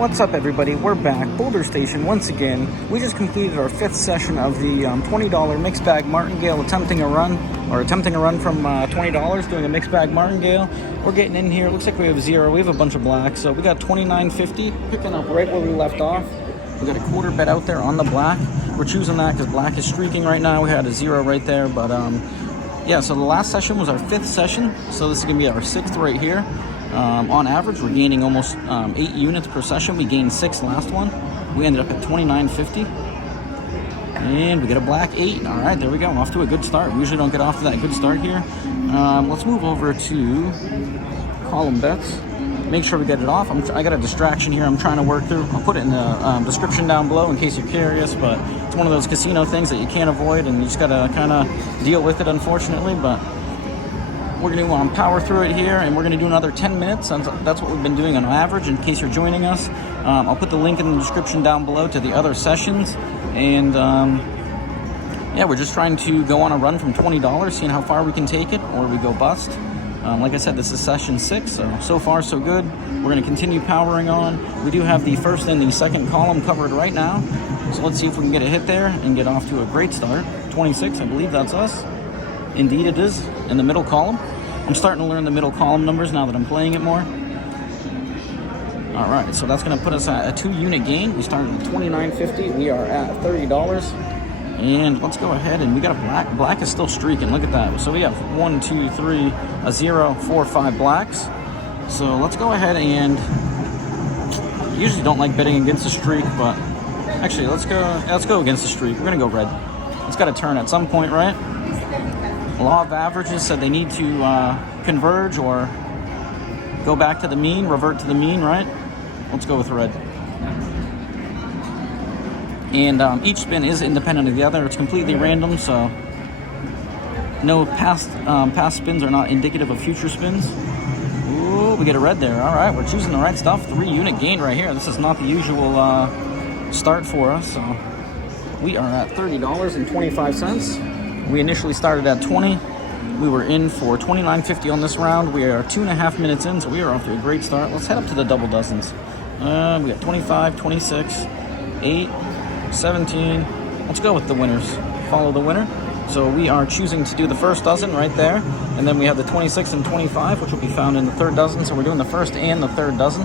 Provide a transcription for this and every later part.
What's up, everybody? We're back, Boulder Station once again. We just completed our 5th session of the $20 mixed bag Martingale, attempting a run from $20, doing a mixed bag Martingale. We're getting in here. It looks like we have 0. We have a bunch of blacks, so we got $29.50, picking up right where we left off. We got a quarter bet out there on the black. We're choosing that because black is streaking right now. We had a 0 right there, but yeah. So the last session was our 5th session, so this is gonna be our 6th right here. On average, we're gaining almost 8 units per session. We gained 6 last one. We ended up at $29.50. And we get a black 8. All right, there we go. Off to a good start. We usually don't get off to that good start here. Let's move over to column bets. Make sure we get it off. I got a distraction here I'm trying to work through. I'll put it in the description down below in case you're curious, but it's one of those casino things that you can't avoid, and you just got to kind of deal with it, unfortunately. But we're going to power through it here, and we're going to do another 10 minutes. That's what we've been doing on average, in case you're joining us. I'll put the link in the description down below to the other sessions. And yeah, we're just trying to go on a run from $20, seeing how far we can take it, or we go bust. Like I said, this is session 6, so far so good. We're going to continue powering on. We do have the first and the second column covered right now. So let's see if we can get a hit there and get off to a great start. 26, I believe that's us. Indeed it is, in the middle column. I'm starting to learn the middle column numbers now that I'm playing it more. All right, so that's going to put us at a 2-unit gain. We started at $29.50. We are at $30. And let's go ahead, and we got a black. Black is still streaking. Look at that. So we have 1, 2, 3, a 0, 4, 5 blacks. So let's go ahead and usually don't like betting against the streak, but actually let's go against the streak. We're going to go red. It's got to turn at some point, right? Law of averages said they need to converge or go back to the mean, revert to the mean, right? Let's go with red. And each spin is independent of the other. It's completely random, so no past spins are not indicative of future spins. Ooh, we get a red there. All right, we're choosing the right stuff. 3-unit gain right here. This is not the usual start for us, so we are at $30.25. We initially started at 20. We were in for $29.50 on this round. We are 2.5 minutes in, so we are off to a great start. Let's head up to the double dozens. We got 25, 26, 8, 17. Let's go with the winners. Follow the winner. So we are choosing to do the first dozen right there. And then we have the 26 and 25, which will be found in the third dozen. So we're doing the first and the third dozen.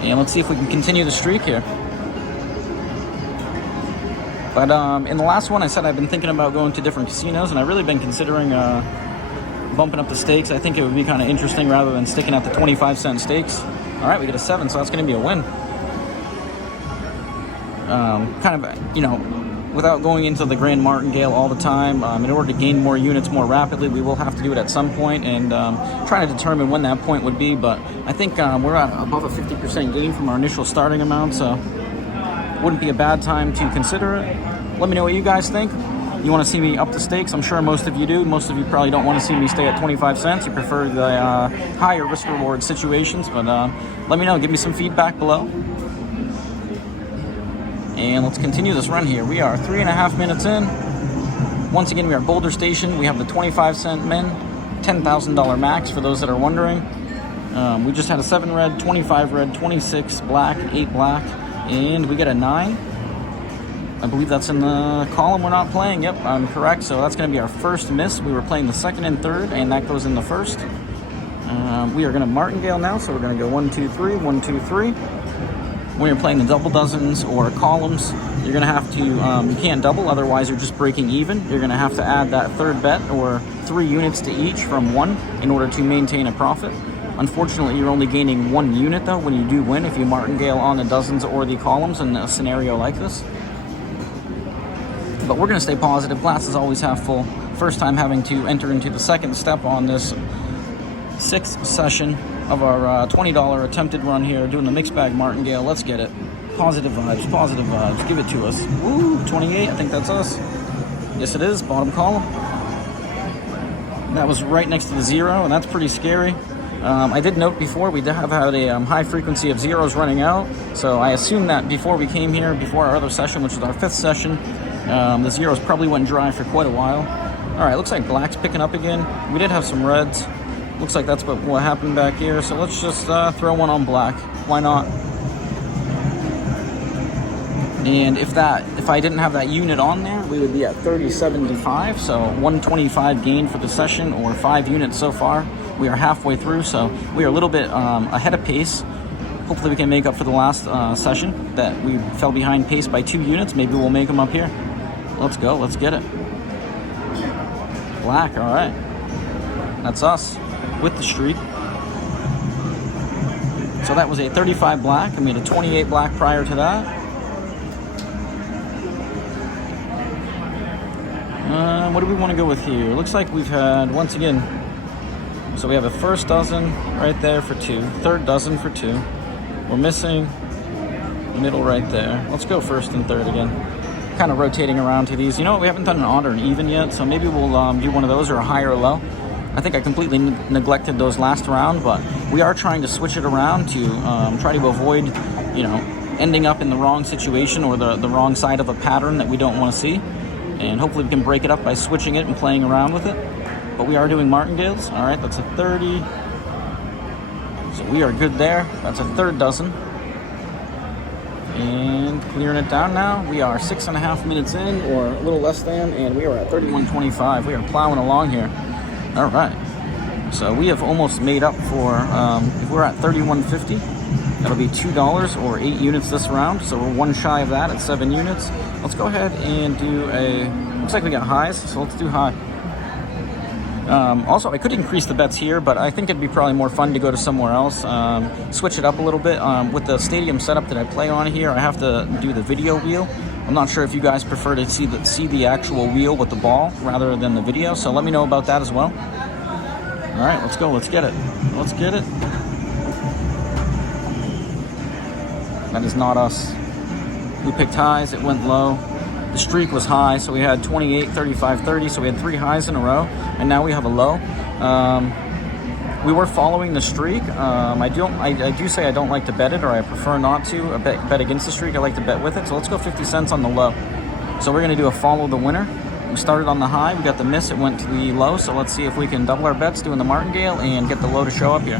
And let's see if we can continue the streak here. But in the last one, I said I've been thinking about going to different casinos, and I've really been considering bumping up the stakes. I think it would be kind of interesting rather than sticking at the 25-cent stakes. All right, we get a 7, so that's going to be a win. Kind of, you know, without going into the Grand Martingale all the time, in order to gain more units more rapidly, we will have to do it at some point, and trying to determine when that point would be. But I think we're at above a 50% gain from our initial starting amount, so wouldn't be a bad time to consider it. Let me know what you guys think. You want to see me up the stakes? I'm sure most of you do. Most of you probably don't want to see me stay at 25 cents. You prefer the higher risk-reward situations, but let me know. Give me some feedback below. And let's continue this run here. We are 3.5 minutes in. Once again, we are Boulder Station. We have the 25-cent min, $10,000 max for those that are wondering. We just had a 7 red, 25 red, 26 black, 8 black, and we get a 9. I believe that's in the column we're not playing. Yep, I'm correct. So that's going to be our first miss. We were playing the second and third, and that goes in the first. We are going to martingale now, so we're going to go 1, 2, 3, 1, 2, 3. When you're playing the double dozens or columns, you're going to have to, you can't double, otherwise you're just breaking even. You're going to have to add that third bet, or 3 units to each from 1, in order to maintain a profit. Unfortunately, you're only gaining 1 unit, though, when you do win, if you martingale on the dozens or the columns in a scenario like this. But we're going to stay positive. Glass is always half full. First time having to enter into the second step on this 6th session of our $20 attempted run here, doing the mixed bag martingale. Let's get it. Positive vibes, positive vibes. Give it to us. Woo, 28, I think that's us. Yes, it is, bottom column. That was right next to the 0, and that's pretty scary. I did note before we have had a high frequency of zeros running out, so I assume that before we came here, before our other session, which was our 5th session, the zeros probably went dry for quite a while. All right, looks like black's picking up again. We did have some reds. Looks like that's what happened back here. So let's just throw one on black. Why not? And if I didn't have that unit on there, we would be at 30.75. So 125 gain for the session, or 5 units so far. We are halfway through, so we are a little bit ahead of pace. Hopefully we can make up for the last session that we fell behind pace by 2 units. Maybe we'll make them up here. Let's go. Let's get it. Black. All right. That's us with the streak. So that was a 35 black. I made a 28 black prior to that. What do we want to go with here? Looks like we've had, once again, so we have a first dozen right there for 2, third dozen for 2. We're missing middle right there. Let's go first and third again. Kind of rotating around to these. You know what? We haven't done an odd or an even yet, so maybe we'll do one of those, or a high or a low. I think I completely neglected those last round, but we are trying to switch it around to try to avoid, you know, ending up in the wrong situation or the wrong side of a pattern that we don't want to see. And hopefully we can break it up by switching it and playing around with it. But we are doing martingales. All right, that's a 30. So we are good there. That's a third dozen. And clearing it down now. We are 6.5 minutes in, or a little less than, and we are at 31.25. We are plowing along here. All right. So we have almost made up for, if we're at 31.50, that'll be $2 or 8 units this round. So we're 1 shy of that at 7 units. Let's go ahead and do looks like we got highs, so let's do high. Also, I could increase the bets here, but I think it'd be probably more fun to go to somewhere else. Switch it up a little bit. With the stadium setup that I play on here, I have to do the video wheel. I'm not sure if you guys prefer to see the actual wheel with the ball rather than the video, so let me know about that as well. All right, let's go. Let's get it. Let's get it. That is not us. We picked highs, it went low. The streak was high, so we had 28, 35, 30, so we had 3 highs in a row, and now we have a low. We were following the streak. I do say I don't like to bet it, or I prefer not to bet against the streak. I like to bet with it, so let's go 50 cents on the low. So we're gonna do a follow the winner. We started on the high, we got the miss, it went to the low, so let's see if we can double our bets doing the martingale and get the low to show up here.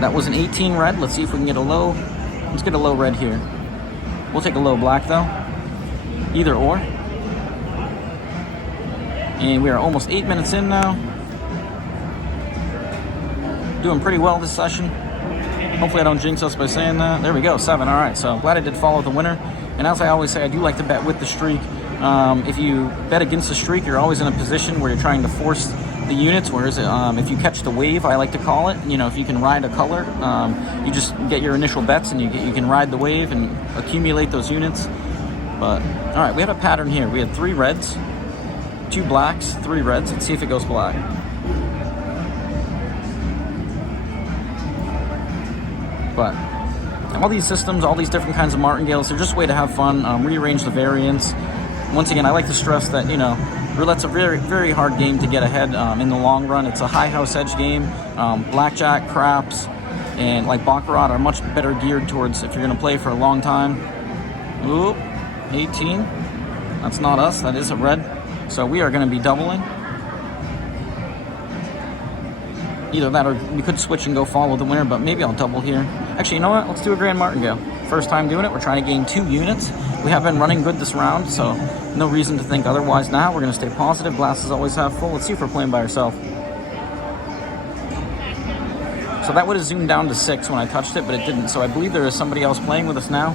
That was an 18 red. Let's see if we can get a low. Let's get a low red here. We'll take a low black though. Either or. And we are almost 8 minutes in now. Doing pretty well this session. Hopefully I don't jinx us by saying that. There we go, 7. All right, so glad I did follow the winner. And as I always say, I do like to bet with the streak. If you bet against the streak, you're always in a position where you're trying to force the units, whereas if you catch the wave, I like to call it, you know, if you can ride a color, you just get your initial bets and you can ride the wave and accumulate those units. But all right, we have a pattern here. We had 3 reds, 2 blacks, 3 reds. Let's see if it goes black. But all these systems, all these different kinds of martingales, they're just a way to have fun, rearrange the variants. Once again, I like to stress that, you know, roulette's a very, very hard game to get ahead in the long run. It's a high house edge game. Blackjack, craps, and like baccarat are much better geared towards if you're going to play for a long time. Oop, 18. That's not us. That is a red. So we are going to be doubling. Either that or we could switch and go follow the winner, but maybe I'll double here. Actually, you know what? Let's do a grand martingale. First time doing it. We're trying to gain 2 units. We have been running good this round, so no reason to think otherwise now. We're going to stay positive. Glasses always half full. Let's see if we're playing by ourselves. So that would have zoomed down to 6 when I touched it, but it didn't. So I believe there is somebody else playing with us now.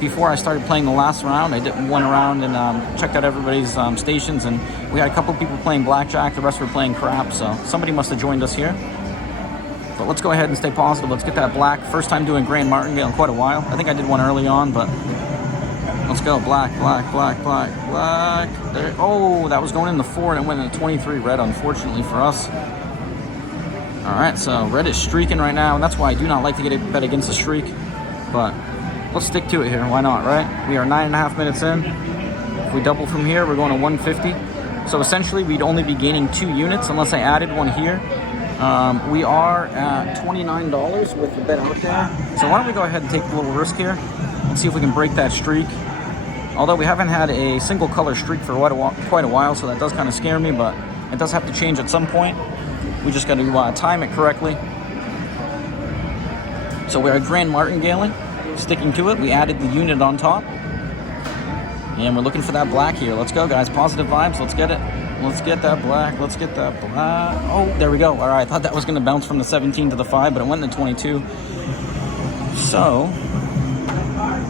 Before I started playing the last round, I went around and checked out everybody's stations, and we had a couple people playing blackjack. The rest were playing crap, so somebody must have joined us here. But let's go ahead and stay positive. Let's get that black. First time doing grand martingale in quite a while. I think I did one early on, but let's go. Black, black, black, black, black. There. Oh, that was going in the 4, and it went into 23 red, unfortunately for us. All right, so red is streaking right now, and that's why I do not like to get a bet against the streak. But let's stick to it here. Why not, right? We are 9.5 minutes in. If we double from here, we're going to 150. So essentially, we'd only be gaining 2 units unless I added one here. We are at $29 with the bet out there. So why don't we go ahead and take a little risk here and see if we can break that streak. Although we haven't had a single color streak for quite a while, so that does kind of scare me, but It does have to change at some point. We just got to time it correctly. So we're Grand Martingaling, sticking to it. We added the unit on top. And we're looking for that black here. Let's go, guys. Positive vibes. Let's get it. Let's get that black. Let's get that black. Oh, there we go. All right. I thought that was going to bounce from the 17 to the 5, but it went to 22. So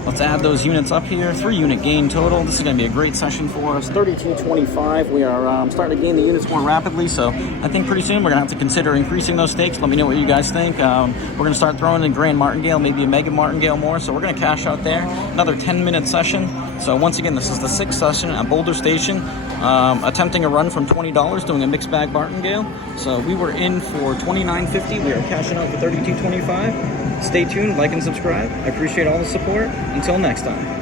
let's add those units up here. 3 unit gain total. This is going to be a great session for us. 32.25. We are starting to gain the units more rapidly, so I think pretty soon we're going to have to consider increasing those stakes. Let me know what you guys think. We're going to start throwing in Grand Martingale, maybe a Mega Martingale more, so we're going to cash out there. Another 10-minute session. So once again, this is the 6th session at Boulder Station, attempting a run from $20, doing a mixed bag Martingale. So we were in for $29.50. We are cashing out for $32.25. Stay tuned, like and subscribe. I appreciate all the support. Until next time.